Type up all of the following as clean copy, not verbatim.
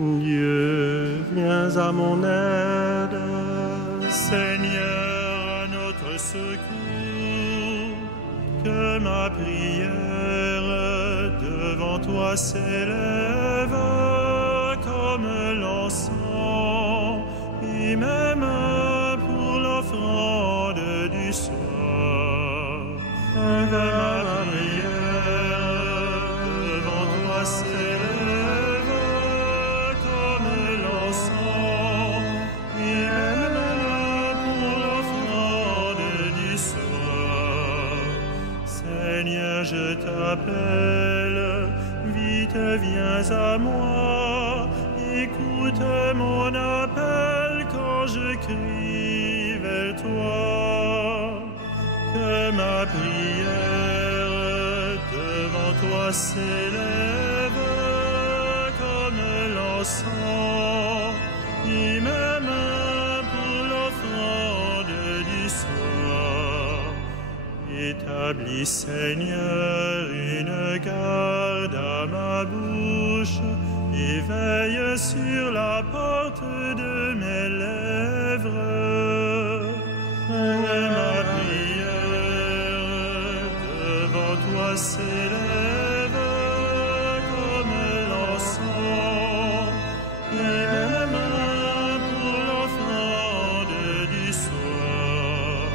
Dieu, viens à mon aide. Seigneur, à notre secours, que ma prière devant toi s'élève comme l'encens, et même pour l'offrande du soir. Que ma prière devant toi s'élève comme l'encens, et même pour l'offrande du soir. Seigneur, je t'appelle, vite viens à moi, écoute mon appel quand je crie vers toi. Que ma prière devant toi s'élève comme l'encens, et même pour l'offrande du soir. Établis, Seigneur, une garde à ma bouche, et veille sur la porte de mes lèvres. Que ma prière devant toi s'élève comme l'encens, et même pour l'offrande du soir.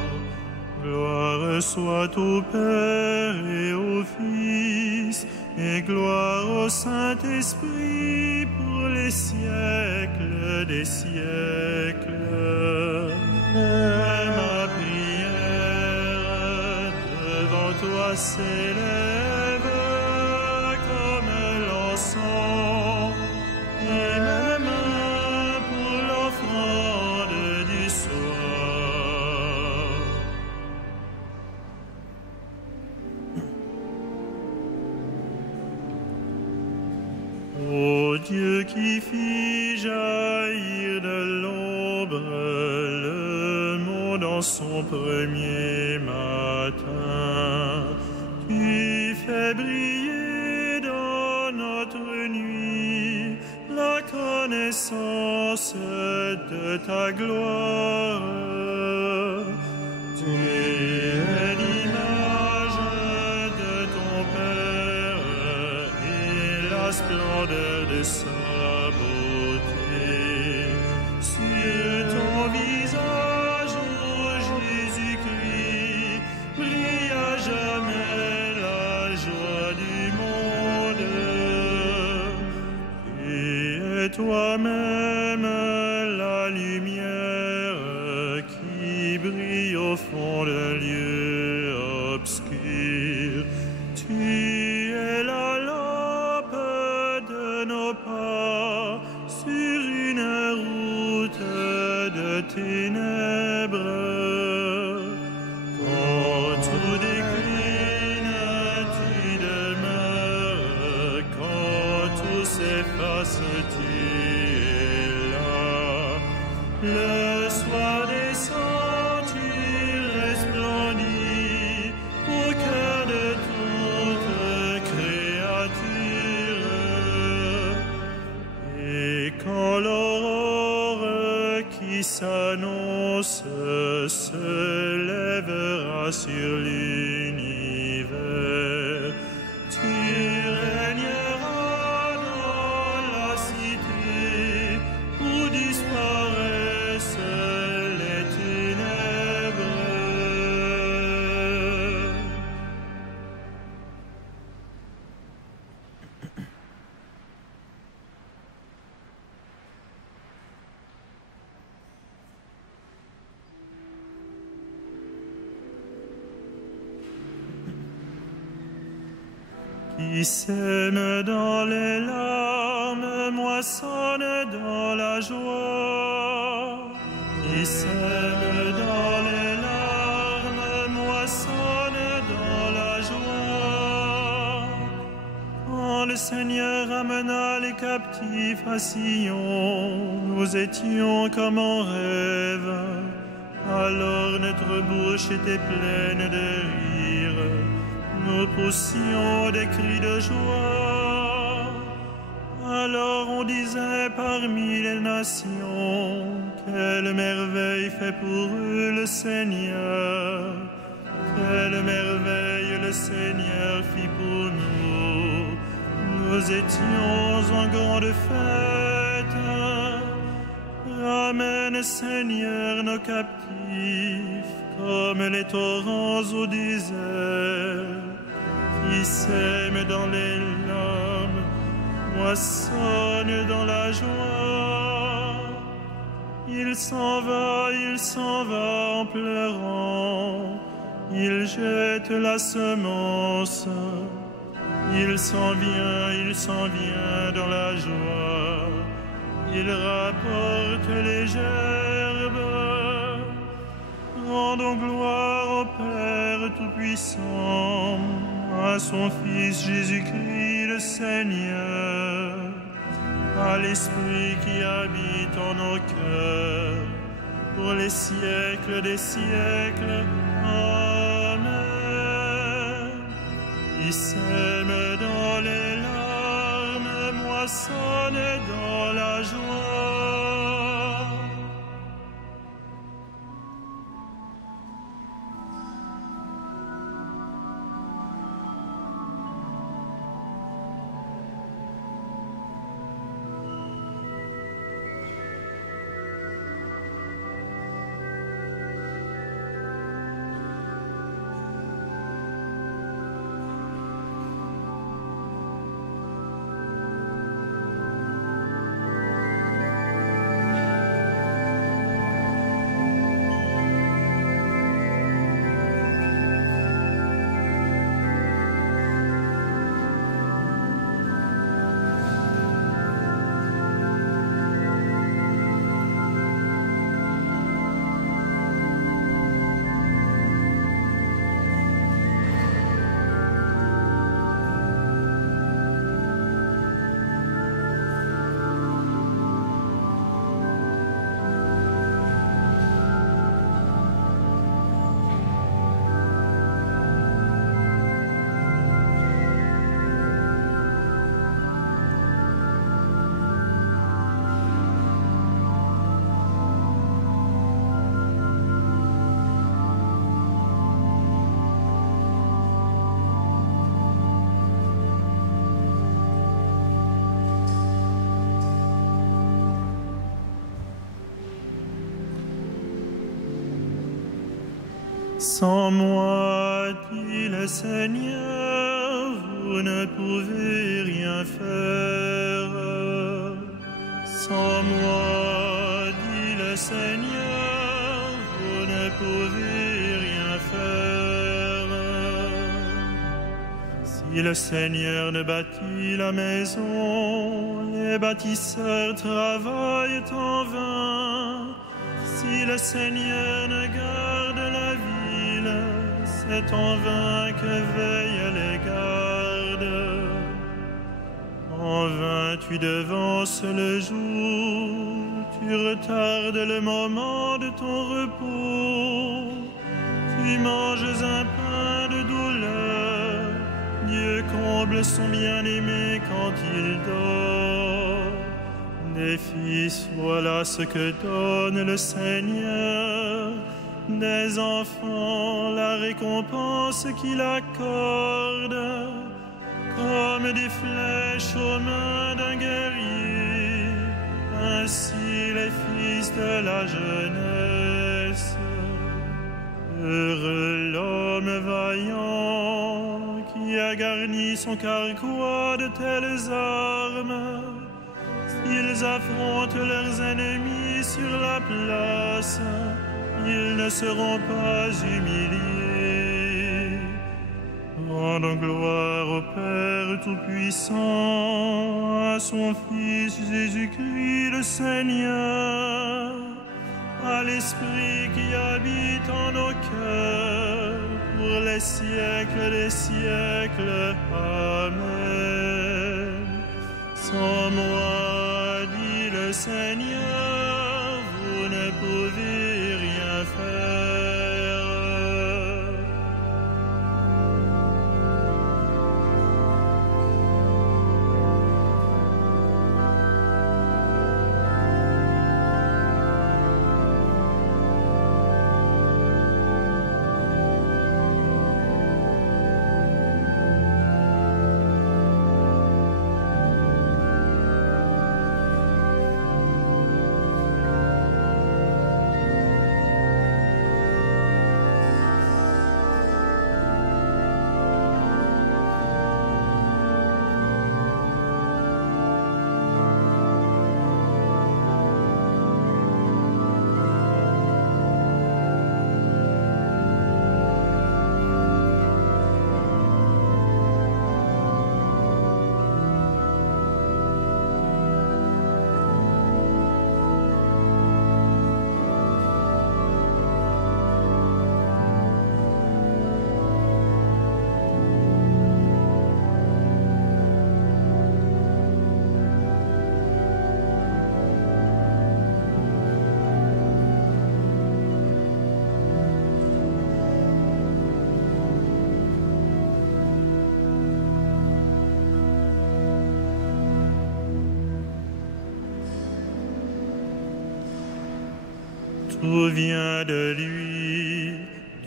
Gloire soit au Père et au Fils, et gloire au Saint-Esprit pour les siècles des siècles. Ma prière devant toi s'élève comme l'encens, et même pour l'offrande du soir. Ô Dieu qui fit jaillir de l'ombre le monde en son premier matin, tu fais briller dans notre nuit la connaissance de ta gloire. Tu es l'image de ton Père et la splendeur de sa beauté. Sur ton visage, ô Jésus-Christ, brille à jamais la joie du monde. Tu es toi-même la lumière qui brille au fond d'un lieu obscur. Tu es la lampe de nos pas sur une route de ténèbres. Quand tout décline, tu demeures. Quand tout s'efface, tu es là. Le soir descend, tu resplendis au cœur de toute créature. Et quand l'aurore qui s'annonce se lèvera sur l'univers, tu régneras dans la cité où disparaissent les ténèbres. Qui sème dans les larmes moissonne dans la joie. Qui sème dans les larmes moissonne dans la joie. Quand le Seigneur amena les captifs à Sion, nous étions comme en rêve. Alors notre bouche était pleine de rire. Nous poussions des cris de joie. À Alors on disait parmi les nations, quelle merveille fait pour eux le Seigneur. Quelle merveille le Seigneur fit pour nous. Nous étions en grande fête. Ramène, Seigneur, nos captifs, comme les torrents au désert, qui sèment dans les larmes, moissonnent dans la joie. Il s'en va en pleurant, il jette la semence, il s'en vient dans la joie, il rapporte les gerbes. Rendons gloire au Père Tout-Puissant, à son Fils Jésus-Christ le Seigneur, à l'Esprit qui habite en nos cœurs, pour les siècles des siècles. Amen. Il sème dans les larmes, moissonne dans la joie. Sans moi, dit le Seigneur, vous ne pouvez rien faire. Sans moi, dit le Seigneur, vous ne pouvez rien faire. Si le Seigneur ne bâtit la maison, les bâtisseurs travaillent en vain. Si le Seigneur ne garde la ville, c'est en vain que veillent les gardes. En vain tu devances le jour, tu retardes le moment de ton repos. Tu manges un pain de douleur, Dieu comble son bien-aimé quand il dort. Des fils, voilà ce que donne le Seigneur. Des enfants, la récompense qu'il accorde. Comme des flèches aux mains d'un guerrier, ainsi les fils de la jeunesse. Heureux l'homme vaillant qui a garni son carquois de telles armes. Ils affrontent leurs ennemis sur la place, ils ne seront pas humiliés. Rendons gloire au Père Tout-Puissant, à son Fils Jésus-Christ le Seigneur, à l'Esprit qui habite en nos cœurs, pour les siècles des siècles. Amen. Sans moi, dit le Seigneur, vous ne pouvez rien faire. Tout vient de lui,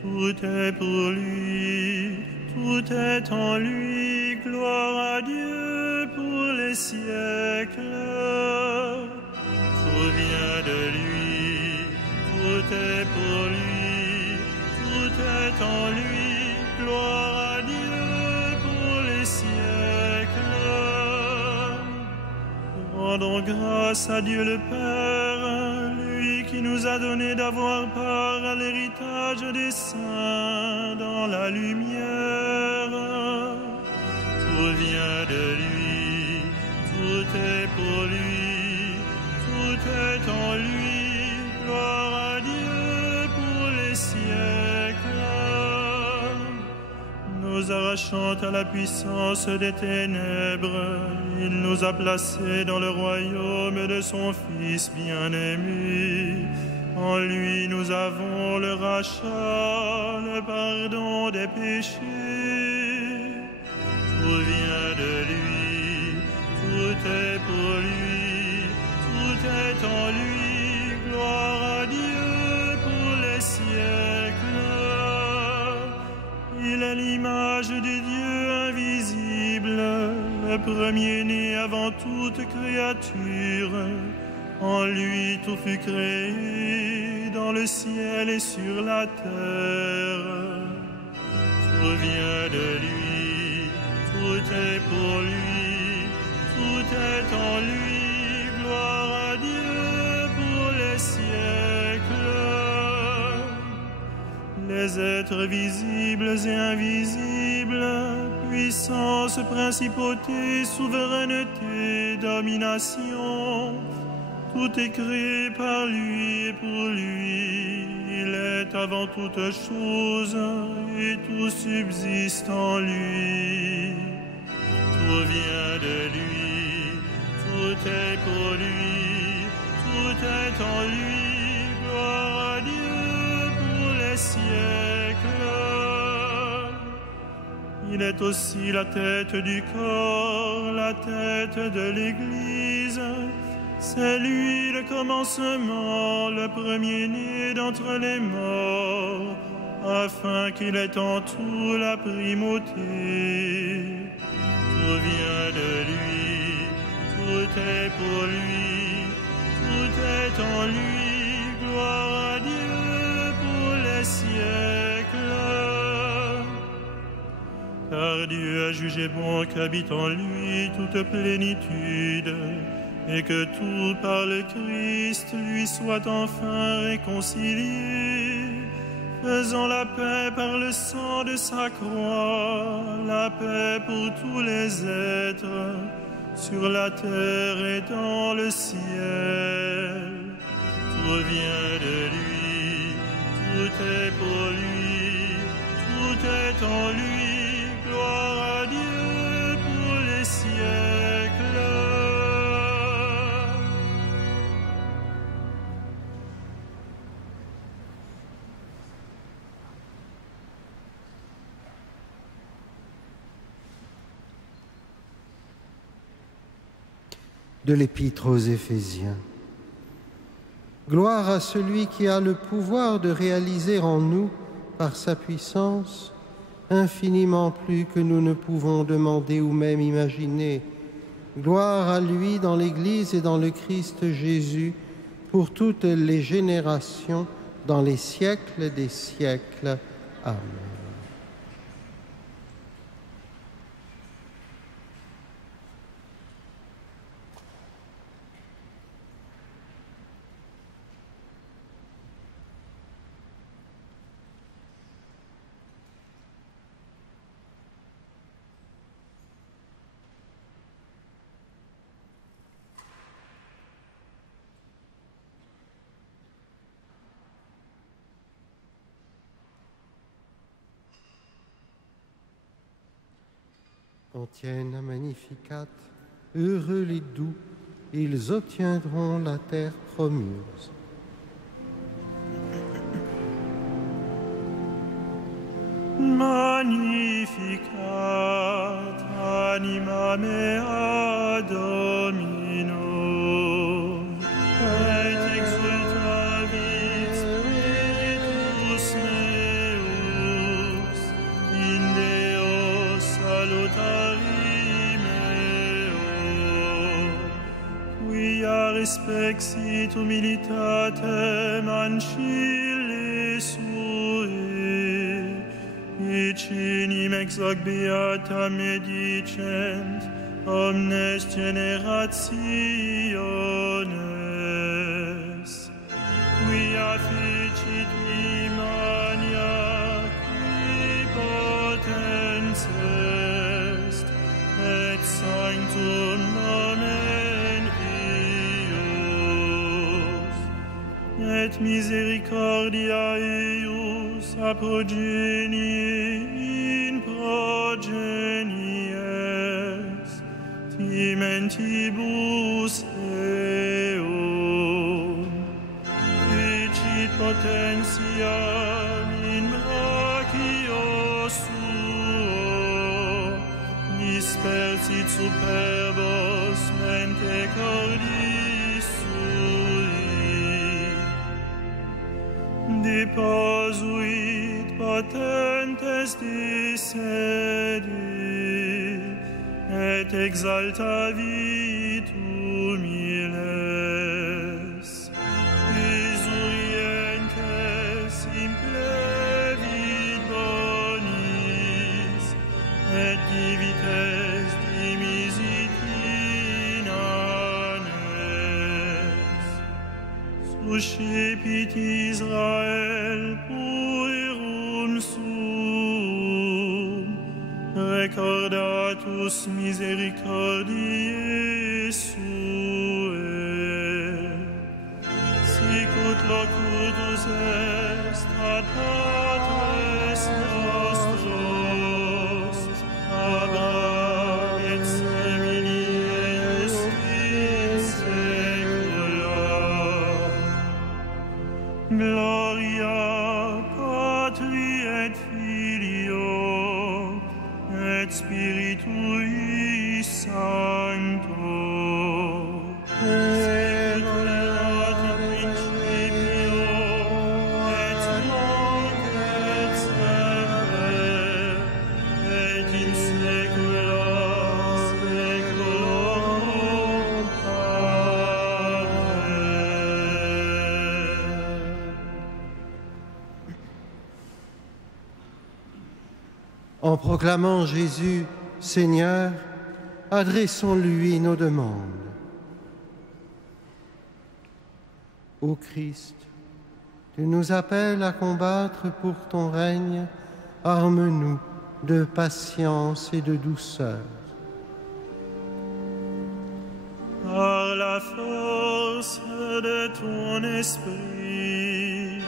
tout est pour lui, tout est en lui. Gloire à Dieu pour les siècles. Tout vient de lui, tout est pour lui, tout est en lui. Gloire à Dieu pour les siècles. Rendons grâce à Dieu le Père, lui qui nous a donné d'avoir part à l'héritage des saints dans la lumière. Tout vient de lui, tout est pour lui, tout est en lui. Gloire à Dieu pour les siècles. Nous arrachant à la puissance des ténèbres, il nous a placés dans le royaume de son Fils bien-aimé. En lui nous avons le rachat, le pardon des péchés. Tout vient de lui, tout est pour lui, tout est en lui. Gloire à Dieu pour les siècles. Il est l'image du Dieu invisible, le premier-né avant toute créature. En lui tout fut créé, dans le ciel et sur la terre. Tout vient de lui, tout est pour lui, tout est en lui. Gloire à Dieu pour les siècles. Les êtres visibles et invisibles, puissance, principauté, souveraineté, domination, tout est créé par lui et pour lui. Il est avant toute chose et tout subsiste en lui. Tout vient de lui, tout est pour lui, tout est en lui. Gloire à Dieu pour les siècles. Il est aussi la tête du corps, la tête de l'Église. C'est lui le commencement, le premier-né d'entre les morts, afin qu'il ait en tout la primauté. Tout vient de lui, tout est pour lui, tout est en lui. Gloire à Dieu pour les siècles. Car Dieu a jugé bon qu'habite en lui toute plénitude, et que tout par le Christ lui soit enfin réconcilié, faisant la paix par le sang de sa croix, la paix pour tous les êtres, sur la terre et dans le ciel. Tout vient de lui, tout est pour lui, tout est en lui. Gloire à Dieu pour les siècles. De l'Épître aux Éphésiens. Gloire à celui qui a le pouvoir de réaliser en nous, par sa puissance, infiniment plus que nous ne pouvons demander ou même imaginer. Gloire à lui dans l'Église et dans le Christ Jésus, pour toutes les générations, dans les siècles des siècles. Amen. Antienne Magnificat, heureux les doux, ils obtiendront la terre promise. Magnificat, anima mea Domino, et exultavit spexit humilitatem ancille sue, icinim ex hoc beata medicent omnes generationes, quia ficit imania, qui potens est, et sanctum nomen eius, et misericordia eius a progenie in progenies, timentibus eum, ficit potentiam in brachio suo, dispersit superbos mente cordis sui, deposuit potentes disedi, et exaltavit humiles, isurientes implevit bonis, et divites dimisit inanes, suscipit Israel puerum sum, recordatus misericordiae suae, sicut locutus est ad patres nostros, Abraham et semini eius in saecula. Gloria Patri et Filio et Spiritui Sancto, sicut erat in principio, et nunc et semper, et in saecula saeculorum. Amen. En proclamant Jésus Seigneur, adressons-lui nos demandes. Ô Christ, tu nous appelles à combattre pour ton règne, arme-nous de patience et de douceur. Par la force de ton esprit,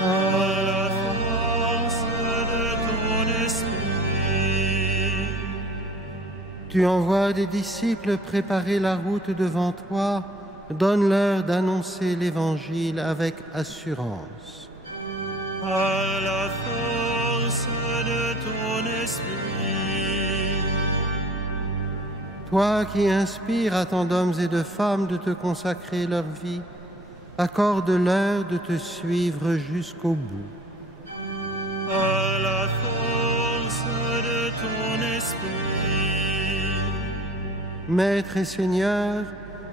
par la force de ton esprit, Tu envoies des disciples préparer la route devant toi, donne-leur d'annoncer l'Évangile avec assurance. par la force de ton esprit. Toi qui inspires à tant d'hommes et de femmes de te consacrer leur vie, accorde-leur de te suivre jusqu'au bout. Par la force de ton esprit. Maître et Seigneur,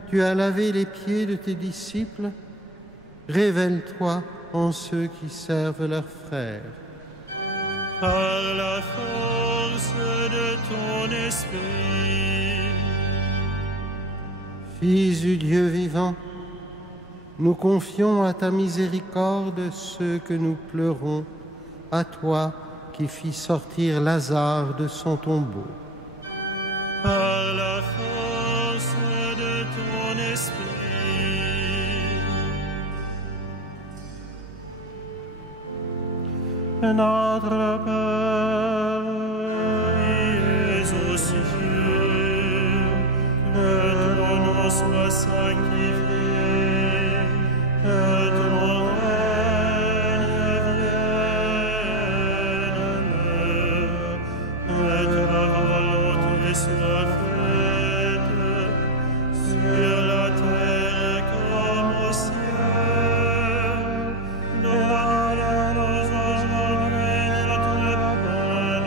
tu as lavé les pieds de tes disciples, révèle-toi en ceux qui servent leurs frères. Par la force de ton esprit. Fils du Dieu vivant, nous confions à ta miséricorde ceux que nous pleurons, à toi qui fis sortir Lazare de son tombeau. Par la force de ton esprit. Notre Père, qui es aux cieux, que ton nom soit sanctifié, que ton règne vienne, que ta volonté soit faite sur la terre comme au ciel. Donne-nous aujourd'hui notre pain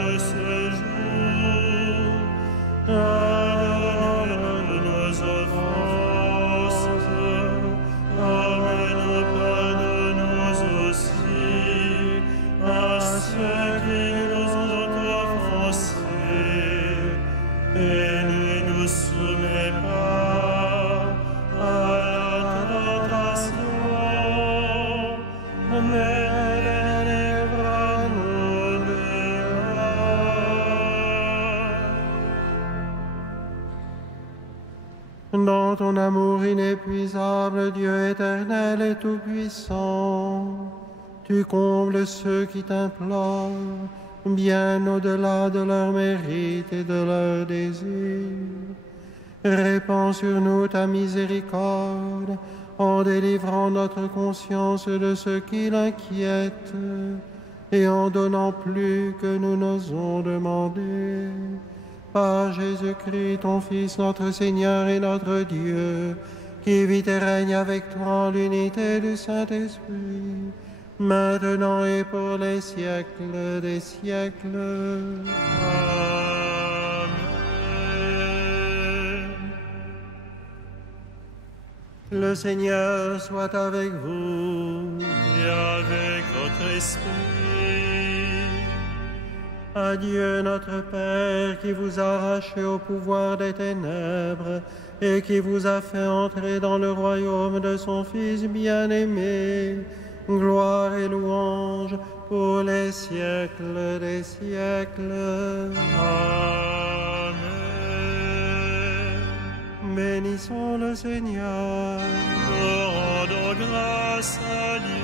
Dans ton amour inépuisable, Dieu éternel et tout-puissant, tu combles ceux qui t'implorent, bien au-delà de leurs mérites et de leurs désirs. Répands sur nous ta miséricorde, en délivrant notre conscience de ce qui l'inquiète, et en donnant plus que nous n'osons demander. Par Jésus-Christ, ton Fils, notre Seigneur et notre Dieu, qui vit et règne avec toi en l'unité du Saint-Esprit, maintenant et pour les siècles des siècles. Amen. Le Seigneur soit avec vous. Et avec votre esprit. Adieu notre Père qui vous a arraché au pouvoir des ténèbres et qui vous a fait entrer dans le royaume de son Fils bien-aimé. Gloire et louange pour les siècles des siècles. Amen. Bénissons le Seigneur. Nous rendons grâce à Dieu.